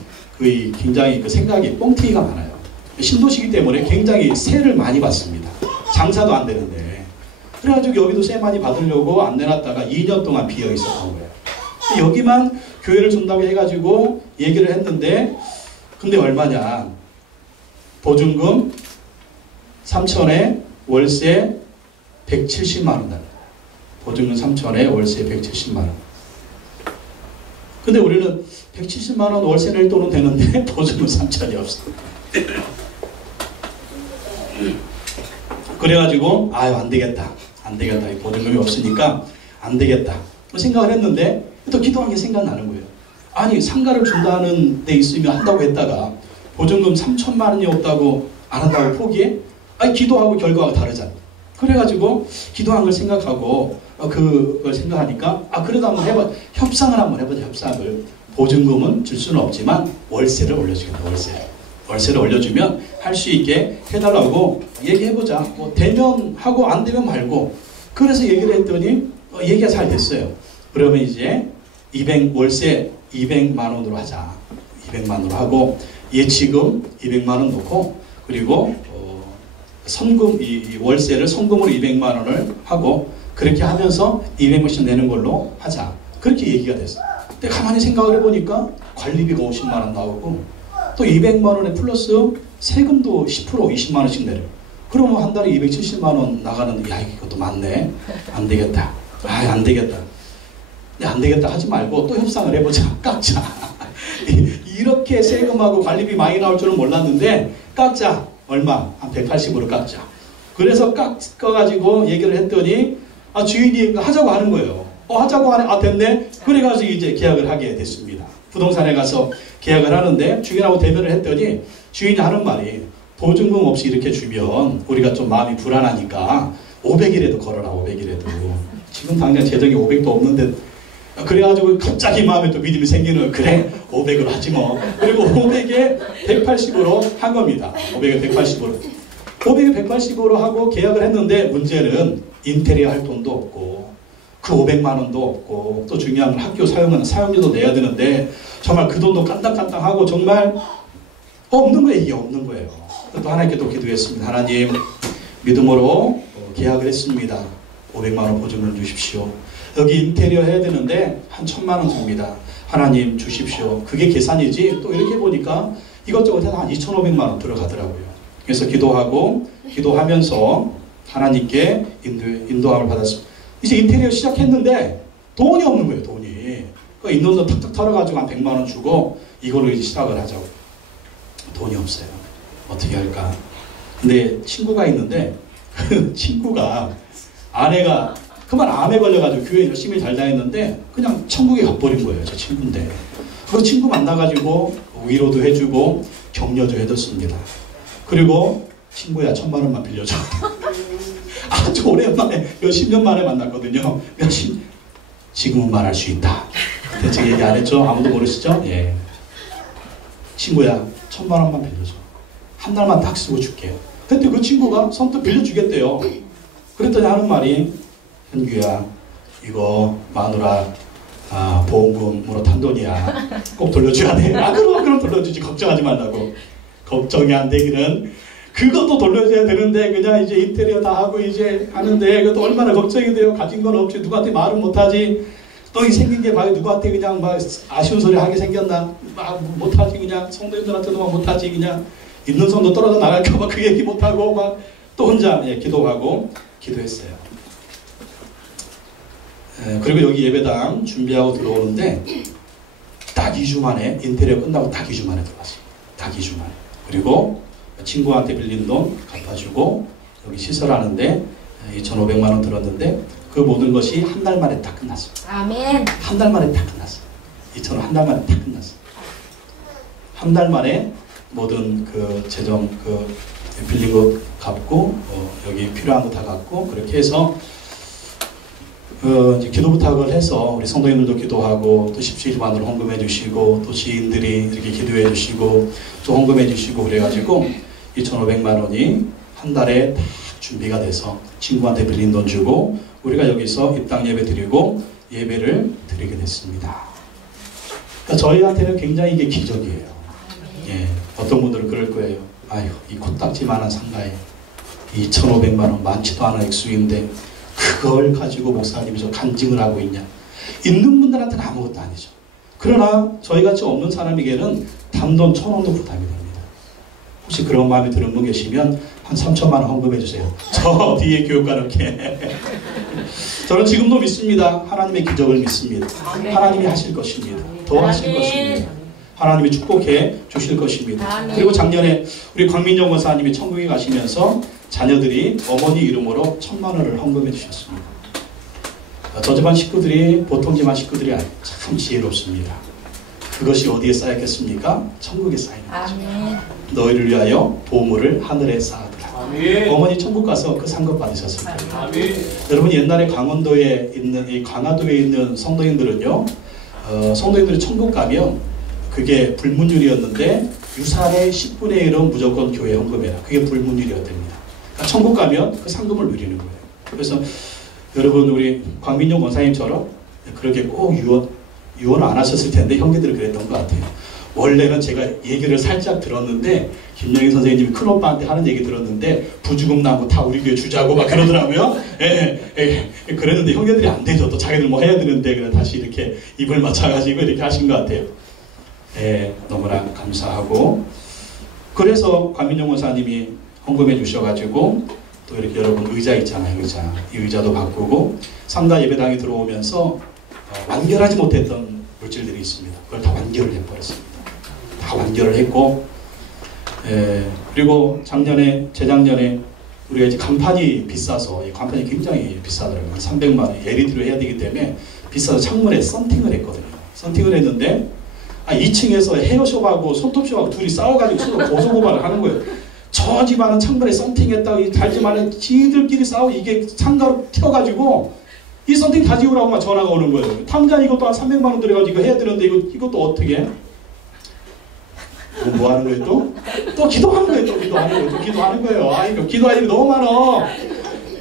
굉장히 생각이 뻥튀기가 많아요. 신도시기 때문에 굉장히 세를 많이 받습니다. 장사도 안 되는데. 그래가지고 여기도 세 많이 받으려고 안 내놨다가 2년 동안 비어 있었던 거예요. 여기만 교회를 준다고 해가지고 얘기를 했는데 근데 얼마냐. 보증금 3천에 월세 170만 원 달라요. 보증금 3천에 월세 170만 원. 근데 우리는 170만 원 월세 낼 돈은 되는데 보증금 3천이 없어. 그래가지고 아유 안 되겠다. 이 보증금이 없으니까 안 되겠다. 생각을 했는데 또 기도한 게 생각나는 거예요. 아니 상가를 준다는 데 있으면 한다고 했다가 보증금 3천만 원이 없다고 안 한다고 포기해? 아니 기도하고 결과가 다르잖아. 그래가지고 기도한 걸 생각하고 그걸 생각하니까 그래도 한번 해봐. 협상을 한번 해보자. 협상을. 보증금은 줄 수는 없지만 월세를 올려주겠다. 월세를 올려주면 할 수 있게 해달라고 얘기해보자. 뭐 되면 하고 안 되면 말고. 그래서 얘기를 했더니 얘기가 잘 됐어요. 그러면 이제 월세 200만 원으로 하자. 200만 원으로 하고 예치금 200만 원 넣고 그리고 선금 이 월세를 선금으로 200만 원을 하고 그렇게 하면서 200만원씩 내는 걸로 하자. 그렇게 얘기가 됐어요. 근데 가만히 생각을 해보니까 관리비가 50만 원 나오고 또 200만 원에 플러스 세금도 10% 20만 원씩 내려. 그러면 한 달에 270만 원 나가는데 야 이것도 많네. 안 되겠다. 안 되겠다. 안 되겠다 하지 말고 또 협상을 해보자. 깎자. 이렇게 세금하고 관리비 많이 나올 줄은 몰랐는데 깎자. 얼마? 한 180으로 깎자. 그래서 깎아가지고 얘기를 했더니 주인이 하자고 하는 거예요. 하자고 하네. 됐네. 그래가지고 이제 계약을 하게 됐습니다. 부동산에 가서 계약을 하는데 주인하고 대면을 했더니 주인이 하는 말이 보증금 없이 이렇게 주면 우리가 좀 마음이 불안하니까 500이라도 걸어라. 500이라도. 지금 당장 재정이 500도 없는데 그래가지고 갑자기 마음에 또 믿음이 생기는 그래 500으로 하지 뭐. 그리고 500에 180으로 한 겁니다. 500에 180으로 180으로 하고 계약을 했는데 문제는 인테리어 할 돈도 없고 그 500만 원도 없고 또 중요한 건 학교 사용하는 사용료도 내야 되는데 정말 그 돈도 깐당깐당하고 정말 없는 거예요. 이게 없는 거예요. 또 하나님께 또 기도했습니다. 하나님 믿음으로 계약을 했습니다. 500만 원 보증을 주십시오. 여기 인테리어 해야 되는데 한 1000만 원 줍니다. 하나님 주십시오. 그게 계산이지. 또 이렇게 보니까 이것저것 해서 한 2500만 원 들어가더라고요. 그래서 기도하면서 하나님께 인도함을 받았습니다. 이제 인테리어 시작했는데 돈이 없는 거예요. 돈이. 그 인도도 탁탁 털어가지고 한 100만 원 주고 이걸로 이제 시작을 하자고. 돈이 없어요. 어떻게 할까? 근데 친구가 있는데 그 친구가 아내가 그만 암에 걸려가지고 교회 열심히 잘 다녔는데 그냥 천국에 가버린 거예요. 제 친구인데. 그 친구 만나가지고 위로도 해주고 격려도 해줬습니다. 그리고 친구야 1000만 원만 빌려줘. 아주 오랜만에 몇십 년 만에 만났거든요. 지금은 말할 수 있다. 그때 제가 얘기 안 했죠? 아무도 모르시죠? 예. 친구야 1000만 원만 빌려줘. 한 달만 딱 쓰고 줄게요. 그때 그 친구가 선뜻 빌려주겠대요. 그랬더니 하는 말이 현규야 이거 마누라 보험금으로 탄 돈이야. 꼭 돌려줘야 돼. 그럼 돌려주지. 걱정하지 말라고. 걱정이 안 되기는 그것도 돌려줘야 되는데 그냥 이제 인테리어 다 하고 이제 하는데 그것도 얼마나 걱정이 돼요. 가진 건 없지. 누구한테 말은 못하지. 또 이 생긴 게 봐요. 누구한테 그냥 막 아쉬운 소리 하게 생겼나. 막 못하지. 그냥 성도님들한테도 막 못하지. 그냥 있는 손도 떨어져 나갈까봐 그 얘기 못하고 막 또 혼자 기도하고 기도했어요. 그리고 여기 예배당 준비하고 들어오는데 딱 2주 만에 인테리어 끝나고 딱 2주 만에 들어왔어요. 딱 2주 만에. 그리고 친구한테 빌린 돈 갚아주고 여기 시설하는데 2,500만 원 들었는데 그 모든 것이 한 달 만에 딱 끝났어요. 아멘. 한 달 만에 딱 끝났어요. 2,000원 한 달 만에 딱 끝났어요. 한 달 만에 모든 그 재정 빌린 거 갚고 여기 필요한 거 다 갚고 그렇게 해서 이제 기도 부탁을 해서 우리 성도님들도 기도하고 또 17만으로 헌금해 주시고 또 지인들이 이렇게 기도해 주시고 또 헌금해 주시고 그래가지고 2,500만 원이 한 달에 다 준비가 돼서 친구한테 빌린 돈 주고 우리가 여기서 입당 예배 드리고 예배를 드리게 됐습니다. 그러니까 저희한테는 굉장히 이게 기적이에요. 예, 어떤 분들은 그럴 거예요. 아유, 이 코딱지만한 상가에 2,500만 원 많지도 않은 액수인데 그걸 가지고 목사님이 저 간증을 하고 있냐. 있는 분들한테는 아무것도 아니죠. 그러나 저희같이 없는 사람에게는 단돈 1,000원도 부담이 됩니다. 혹시 그런 마음이 드는 분 계시면 한 3천만 원 헌금해 주세요. 저 뒤에 교육가롭게. 저는 지금도 믿습니다. 하나님의 기적을 믿습니다. 하나님이 하실 것입니다. 더 하실 것입니다. 하나님이 축복해 주실 것입니다. 그리고 작년에 우리 광민정 권사님이 천국에 가시면서 자녀들이 어머니 이름으로 1,000만 원을 헌금해 주셨습니다. 저 집안 식구들이 보통 집안 식구들이 아니에요. 참 지혜롭습니다. 그것이 어디에 쌓였겠습니까? 천국에 쌓이는 거죠. 너희를 위하여 보물을 하늘에 쌓았다. 어머니 천국 가서 그 상급 받으셨을 거예요. 여러분 옛날에 강원도에 있는 이 강화도에 있는 성도님들은요, 성도님들이 천국 가면 그게 불문율이었는데 유산의 10분의 1은 무조건 교회 헌금해라. 그게 불문율이었답니다. 그러니까 천국 가면 그 상금을 누리는 거예요. 그래서 여러분 우리 광민용 권사님처럼 그렇게 꼭 유언을 안 하셨을 텐데 형제들은 그랬던 것 같아요. 원래는 제가 얘기를 살짝 들었는데 김영희 선생님이 큰오빠한테 하는 얘기 들었는데 부주금 나무 다 우리 교회 주자고 막 그러더라고요. 그랬는데 형제들이 안 되죠. 또 자기들 뭐 해야 되는데 그냥 다시 이렇게 입을 맞춰가지고 이렇게 하신 것 같아요. 너무나 감사하고 그래서 관민용 권사님이 헌금해 주셔가지고 또 이렇게 여러분 의자 있잖아요. 이 의자도 바꾸고 상가 예배당에 들어오면서 완결하지 못했던 물질들이 있습니다. 그걸 다 완결을 해버렸습니다. 다 완결을 했고 그리고 재작년에 우리가 이제 간판이 비싸서 이 간판이 굉장히 비싸더라고요. 한 300만 원 LED로 해야 되기 때문에 비싸서 창문에 썬팅을 했거든요. 썬팅을 했는데 2층에서 헤어숍하고 손톱숍하고 둘이 싸워가지고 서로 고소고발을 하는 거예요. 저 집안은 창문에 썬팅했다고 달지만은 지들끼리 싸우고 이게 상가로 튀어가지고 이 썬팅 다 지우라고 막 전화가 오는 거예요. 당장 이것도 한 300만 원 들여가지고 이거 해야 되는데 이것도 어떻게 해? 뭐 하는 거예요 또? 또 기도하는 거예요. 또 기도하는 거예요. 아이고 기도할 일이 너무 많아.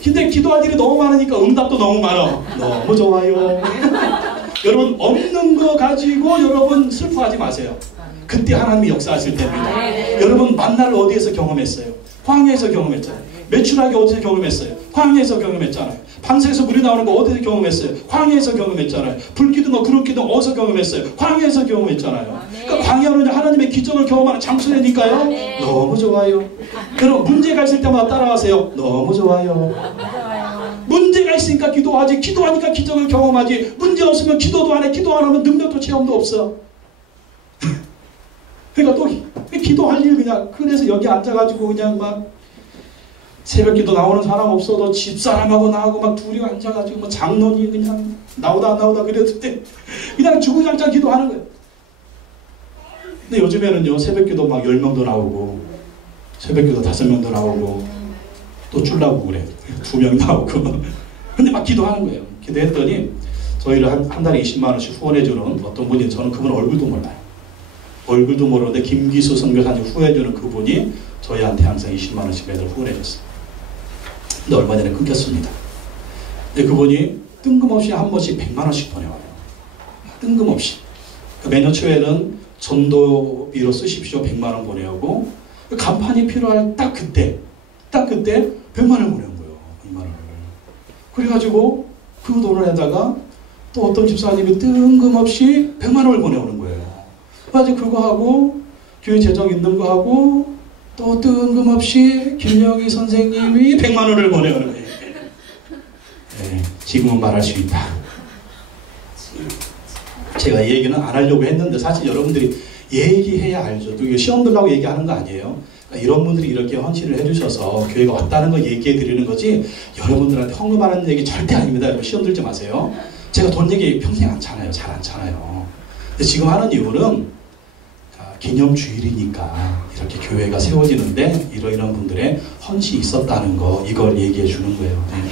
근데 기도할 일이 너무 많으니까 응답도 너무 많아. 너무 좋아요. 여러분 없는 거 가지고 여러분 슬퍼하지 마세요. 그때 하나님이 역사하실 때입니다. 여러분 만나를 어디에서 경험했어요? 광야에서 경험했잖아요. 매출하기 어디서 경험했어요? 광야에서 경험했잖아요. 방사에서 물이 나오는 거 어디서 경험했어요? 광야에서 경험했잖아요. 불 기둥 구름 기둥 어디서 경험했어요? 광야에서 경험했잖아요. 그러니까 광야는 하나님의 기적을 경험하는 장소라니까요. 너무 좋아요. 그럼 문제가 있을 때마다 따라하세요. 너무 좋아요. 문제가 있으니까 기도하지. 기도하니까 기적을 경험하지. 문제 없으면 기도도 안 해. 기도 안 하면 능력도 체험도 없어. 그러니까 또 기도할 일 그냥 그래서 여기 앉아가지고 그냥 막 새벽 기도 나오는 사람 없어도 집사람하고 나하고 막 둘이 앉아가지고 뭐 장로님 그냥 나오다 안 나오다 그랬을 때 그냥 주구장창 기도하는 거예요. 근데 요즘에는요 새벽 기도 막 10명도 나오고 새벽 기도 5명도 나오고 또 줄라고 그래. 2명 나오고 근데 막 기도하는 거예요. 기도했더니 저희를 한 달에 20만 원씩 후원해주는 어떤 분이 저는 그분 얼굴도 몰라요. 얼굴도 모르는데 김기수 선교사님 후원해주는 그분이 저희한테 항상 20만 원씩 매달 후원해줬어요. 근데 얼마 전에 끊겼습니다. 근데 그분이 뜬금없이 한 번씩 100만 원씩 보내와요. 뜬금없이. 매년 초에는 전도비로 쓰십시오 100만 원 보내오고 간판이 필요할 딱 그때 100만 원 보내온 거예요. 2만 원을. 그래가지고 그 돈에다가 또 어떤 집사님이 뜬금없이 100만 원을 보내오는 거예요. 그래서 그거 하고 교회 재정 있는 거 하고 또 뜬금없이 김영희 선생님이 100만 원을 보내오는 거예요. 네, 지금은 말할 수 있다. 제가 이 얘기는 안 하려고 했는데 사실 여러분들이 얘기해야 알죠. 시험 들라고 얘기하는 거 아니에요. 그러니까 이런 분들이 이렇게 헌신을 해주셔서 교회가 왔다는 거 얘기해 드리는 거지 여러분들한테 헌금하는 얘기 절대 아닙니다. 여러분 시험 들지 마세요. 제가 돈 얘기 평생 안 차나요. 잘 안 차나요. 근데 지금 하는 이유는 기념주일이니까 이렇게 교회가 세워지는데 이런 분들의 헌신이 있었다는 거 이걸 얘기해 주는 거예요. 네.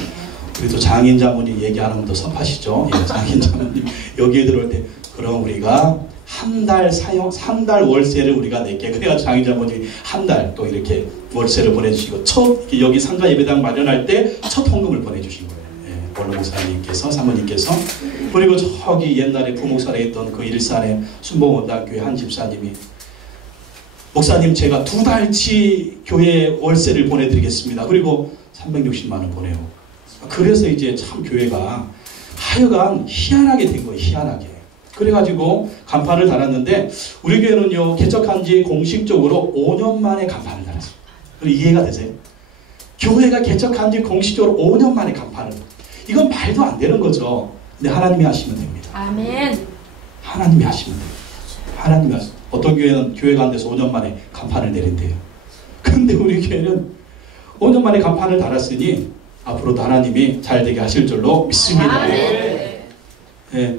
그리고 또 장인 자모님 얘기하는 분도 섭하시죠. 예, 장인 자모님 여기에 들어올 때 그럼 우리가 한 달 월세를 우리가 낼게. 그래가지고 장인 자모님이 한 달 또 이렇게 월세를 보내주시고 여기 상가 예배당 마련할 때 첫 헌금을 보내주신 거예요. 예, 원로 목사님께서 사모님께서 그리고 저기 옛날에 부목산에 있던 그 일산의 순복원당교회 한 집사님이 목사님 제가 2달치 교회 월세를 보내드리겠습니다. 그리고 360만 원 보내요. 그래서 이제 참 교회가 하여간 희한하게 된 거예요. 희한하게. 그래가지고 간판을 달았는데 우리 교회는요 개척한 지 공식적으로 5년 만에 간판을 달았습니다. 그리고 이해가 되세요? 교회가 개척한 지 공식적으로 5년 만에 간판을. 이건 말도 안 되는 거죠. 근데 하나님이 하시면 됩니다. 아멘. 하나님이 하시면 돼요. 하나님이 하시면. 어떤 교회는 교회가 안 돼서 5년 만에 간판을 내린대요. 근데 우리 교회는 5년 만에 간판을 달았으니 앞으로도 하나님이 잘 되게 하실 줄로 믿습니다. 네.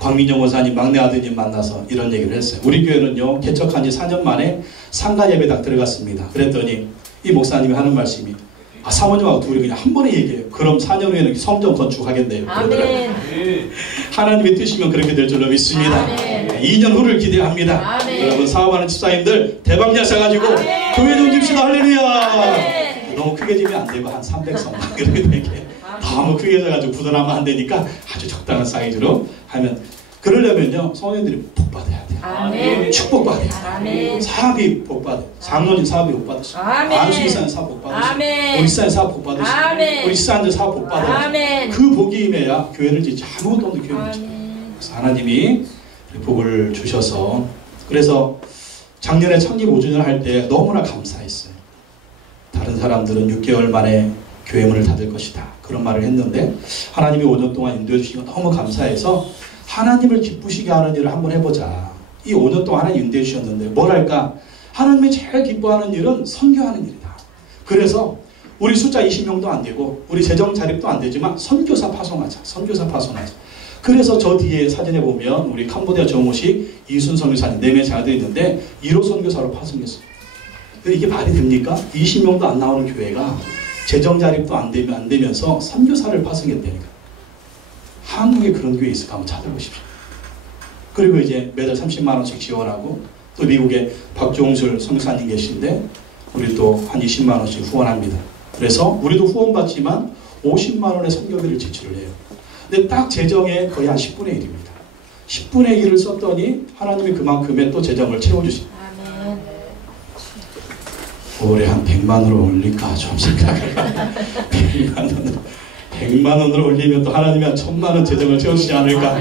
광민정 원사님 막내 아드님 만나서 이런 얘기를 했어요. 우리 교회는요 개척한 지 4년 만에 상가 예배당 들어갔습니다. 그랬더니 이 목사님이 하는 말씀이 사모님하고 둘이 그냥 한 번에 얘기해요. 그럼 4년 후에는 성전 건축하겠네요. 아멘. 하나님의 뜻이면 그렇게 될 줄로 믿습니다. 아멘. 2년 후를 기대합니다. 아멘. 여러분 사업하는 집사님들 대박 나셔가지고 교회 좀 깁시다. 할렐루야. 너무 크게 지면 안 되고 한 300성만 그렇게 되게 너무 크게 져가지고 부담하면 안 되니까 아주 적당한 사이즈로 하면 그러려면요 성도님들이 복 받아야 돼요. 아멘. 축복받아요. 아멘. 사업이 복 받아요. 장로님 사업이 복 받으시고 안수기사님 사업 복 받으시고 우리 시사님 사업 복 받으시고 우리 시사님들 사업 복 받아요. 그 복이 임해야 교회를 짓지 아무것도 없는 교회를 짓죠. 그래서 하나님이 복을 주셔서 그래서 작년에 창립 5주년을 할 때 너무나 감사했어요. 다른 사람들은 6개월 만에 교회 문을 닫을 것이다 그런 말을 했는데 하나님이 5년 동안 인도해 주신 거 너무 감사해서 하나님을 기쁘시게 하는 일을 한번 해보자. 이 5년 동안 하나님 인도해 주셨는데 뭘 할까? 하나님이 제일 기뻐하는 일은 선교하는 일이다. 그래서 우리 숫자 20명도 안 되고 우리 재정 자립도 안 되지만 선교사 파송하자. 선교사 파송하자. 그래서 저 뒤에 사진에 보면 우리 캄보디아 정호식 이순성 교사님 4명의 자녀들이 있는데 1호 선교사로 파송했어요. 이게 말이 됩니까? 20명도 안 나오는 교회가 재정 자립도 안 되면서 선교사를 파송했다니까. 한국에 그런 교회 있을까 한번 찾아보십시오. 그리고 이제 매달 30만 원씩 지원하고 또 미국에 박종술 선교사님 계신데 우리 또 한 20만 원씩 후원합니다. 그래서 우리도 후원받지만 50만 원의 선교비를 지출을 해요. 근데 딱 재정의 거의 한 10분의 1입니다. 10분의 1을 썼더니 하나님이 그만큼의 또 재정을 채워주십니다. 올해 한 100만 원으로 올릴까 좀 생각을 100만 원으로 올리면 또 하나님이 한 1000만 원 재정을 채워주지 않을까.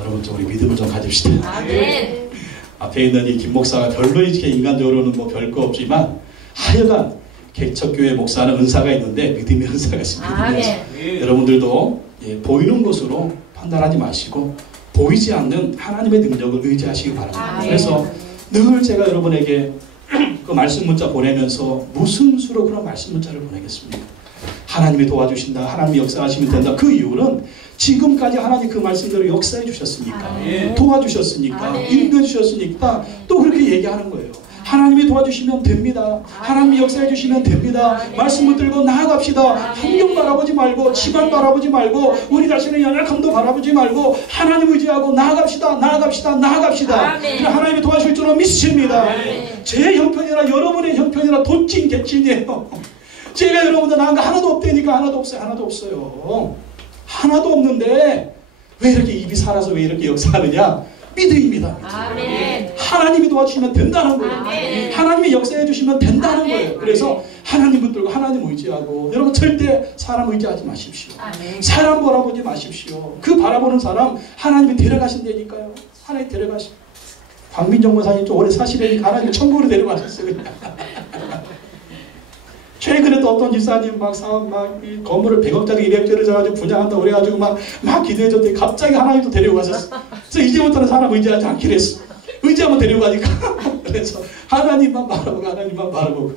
여러분 좀 우리 믿음을 좀 가집시다. 아멘. 앞에 있는 이 김 목사가 별로 이렇게 인간적으로는 뭐 별거 없지만 하여간 개척교회 목사는 은사가 있는데 믿음의 은사가 있습니다. 아멘. 여러분들도 보이는 것으로 판단하지 마시고 보이지 않는 하나님의 능력을 의지하시기 바랍니다. 아멘. 그래서 늘 제가 여러분에게 그 말씀 문자 보내면서 무슨 수로 그런 말씀 문자를 보내겠습니까? 하나님이 도와주신다. 하나님이 역사하시면 된다. 그 이유는 지금까지 하나님 그 말씀대로 역사해 주셨으니까 도와주셨으니까 인도해 주셨으니까 또 그렇게 얘기하는 거예요. 하나님이 도와주시면 됩니다. 하나님이 역사해 주시면 됩니다. 말씀 붙들고 나아갑시다. 환경 바라보지 말고 집안 바라보지 말고 우리 자신의 연약함도 바라보지 말고 하나님 의지하고 나아갑시다. 나아갑시다. 나아갑시다. 하나님이 도와주실 줄은 믿습니다. 제 형편이나 여러분의 형편이나 도찐 개찐이에요. 제가 여러분들 나은 거 하나도 없다니까. 하나도 없어요. 하나도 없어요. 하나도 없는데 왜 이렇게 입이 살아서 왜 이렇게 역사하느냐? 믿음입니다. 아멘. 하나님이 도와주시면 된다는 거예요. 아멘. 하나님이 역사해 주시면 된다는 아멘. 거예요. 그래서 하나님 붙들고 하나님 의지하고 여러분 절대 사람 의지하지 마십시오. 아멘. 사람 바라보지 마십시오. 그 바라보는 사람 하나님이 데려가신다니까요. 하나님 데려가신. 광민정 목사님 좀 오래 사시려니까 하나님이 천국으로 데려가셨어요. 그냥. 최근에 또 어떤 집사님 막 사업 이 건물을 100억짜리 200억짜리 져가지고 분양한다고 그래가지고 막 기도해줬더니 갑자기 하나님도 데려가셨어. 그래서 이제부터는 사람 의지하지 않기로 했어. 의지하면 데려가니까. 그래서 하나님만 바라보고 하나님만 바라보고.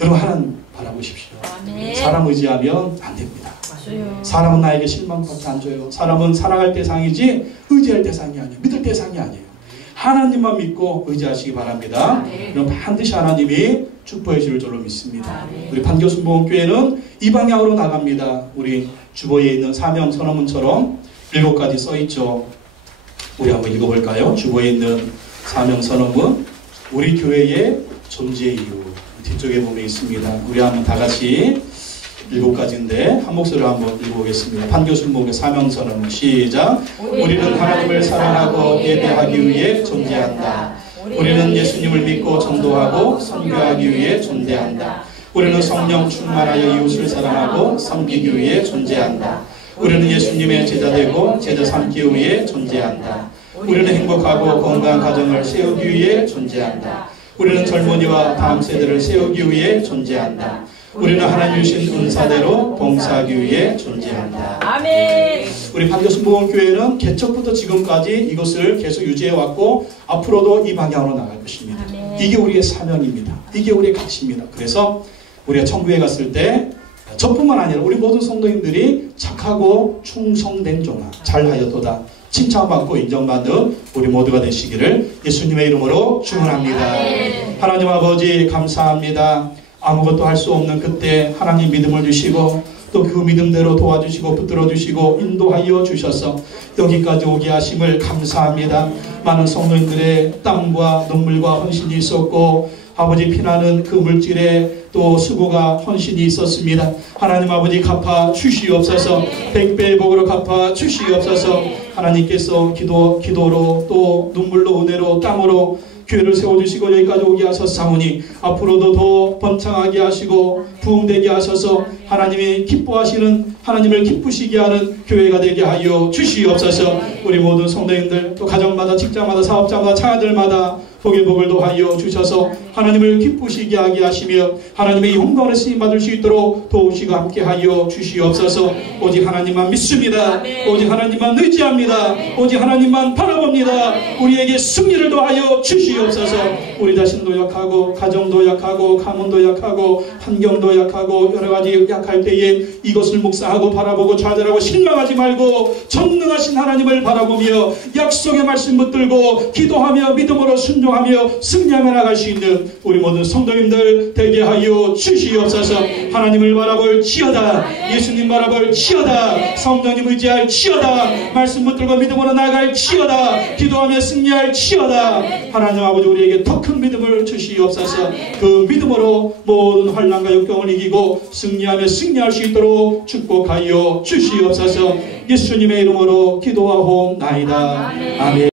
여러분 하나님 바라보십시오. 아멘. 사람 의지하면 안 됩니다. 맞아요. 사람은 나에게 실망밖에 안 줘요. 사람은 사랑할 대상이지 의지할 대상이 아니에요. 믿을 대상이 아니에요. 하나님만 믿고 의지하시기 바랍니다. 그럼 반드시 하나님이 축복해 주실 줄로 믿습니다. 우리 판교순복음교회는 이 방향으로 나갑니다. 우리 주보에 있는 사명 선언문처럼 7가지 써 있죠. 우리 한번 읽어볼까요? 주보에 있는 사명 선언문, 우리 교회의 존재 이유 뒤쪽에 보면 있습니다. 우리 한번 다 같이 7가지인데 한 목소리로 한번 읽어보겠습니다. 판교순복음의 사명선언문 시작. 우리는 하나님을 사랑하고 예배하기 위해 존재한다. 우리는 예수님을 믿고 전도하고 선교하기 위해 존재한다. 우리는 성령 충만하여 이웃을 사랑하고 섬기기 위해 존재한다. 우리는 예수님의 제자 되고 제자 삼기 위해 존재한다. 우리는 행복하고 건강한 가정을 세우기 위해 존재한다. 우리는 젊은이와 다음 세대를 세우기 위해 존재한다. 우리는 하나님 주신 은사대로 봉사하기 위해 존재한다. 아멘. 우리 반교순복음교회는 개척부터 지금까지 이것을 계속 유지해왔고 앞으로도 이 방향으로 나갈 것입니다. 아멘. 이게 우리의 사명입니다. 이게 우리의 가치입니다. 그래서 우리가 천국에 갔을 때 저뿐만 아니라 우리 모든 성도님들이 착하고 충성된 종아 잘하였도다 칭찬받고 인정받는 우리 모두가 되시기를 예수님의 이름으로 축원합니다. 하나님 아버지 감사합니다. 아무것도 할 수 없는 그때 하나님 믿음을 주시고 또 그 믿음대로 도와주시고 붙들어 주시고 인도하여 주셔서 여기까지 오게 하심을 감사합니다. 많은 성도님들의 땀과 눈물과 헌신이 있었고 아버지 피나는 그 물질에 또 수고가 헌신이 있었습니다. 하나님 아버지 갚아 주시옵소서. 백배의 복으로 갚아 주시옵소서. 하나님께서 기도로 또 눈물로 은혜로 땀으로 교회를 세워주시고 여기까지 오게 하셨사오니 앞으로도 더 번창하게 하시고 부흥되게 하셔서 하나님이 기뻐하시는 하나님을 기쁘시게 하는 교회가 되게 하여 주시옵소서. 우리 모든 성도님들 또 가정마다 직장마다 사업자마다 자녀들마다 복의 복을 더하여 주셔서 하나님을 기쁘시게 하게 하시며 하나님의 영광을 쓰임받을 수 있도록 도우시고 함께하여 주시옵소서. 오직 하나님만 믿습니다. 오직 하나님만 의지합니다. 오직 하나님만 바라봅니다. 우리에게 승리를 더하여 주시옵소서. 우리 자신도 약하고 가정도 약하고 가문도 약하고 환경도 약하고 여러가지 약할 때에 이것을 묵상하고 바라보고 좌절하고 실망하지 말고 전능하신 하나님을 바라보며 약속의 말씀 붙들고 기도하며 믿음으로 순종하며 승리하며 나갈 수 있는 우리 모든 성도님들 되게 하여 주시옵소서. 하나님을 바라볼 지어다. 예수님 바라볼 지어다. 성령님 의지할 지어다. 말씀 붙들고 믿음으로 나갈 지어다. 기도하며 승리할 지어다. 하나님 아버지 우리에게 더 큰 믿음을 주시옵소서. 그 믿음으로 모든 환난과 역경을 이기고 승리하며 승리할 수 있도록 축복하여 주시옵소서. 예수님의 이름으로 기도하옵나이다. 아멘.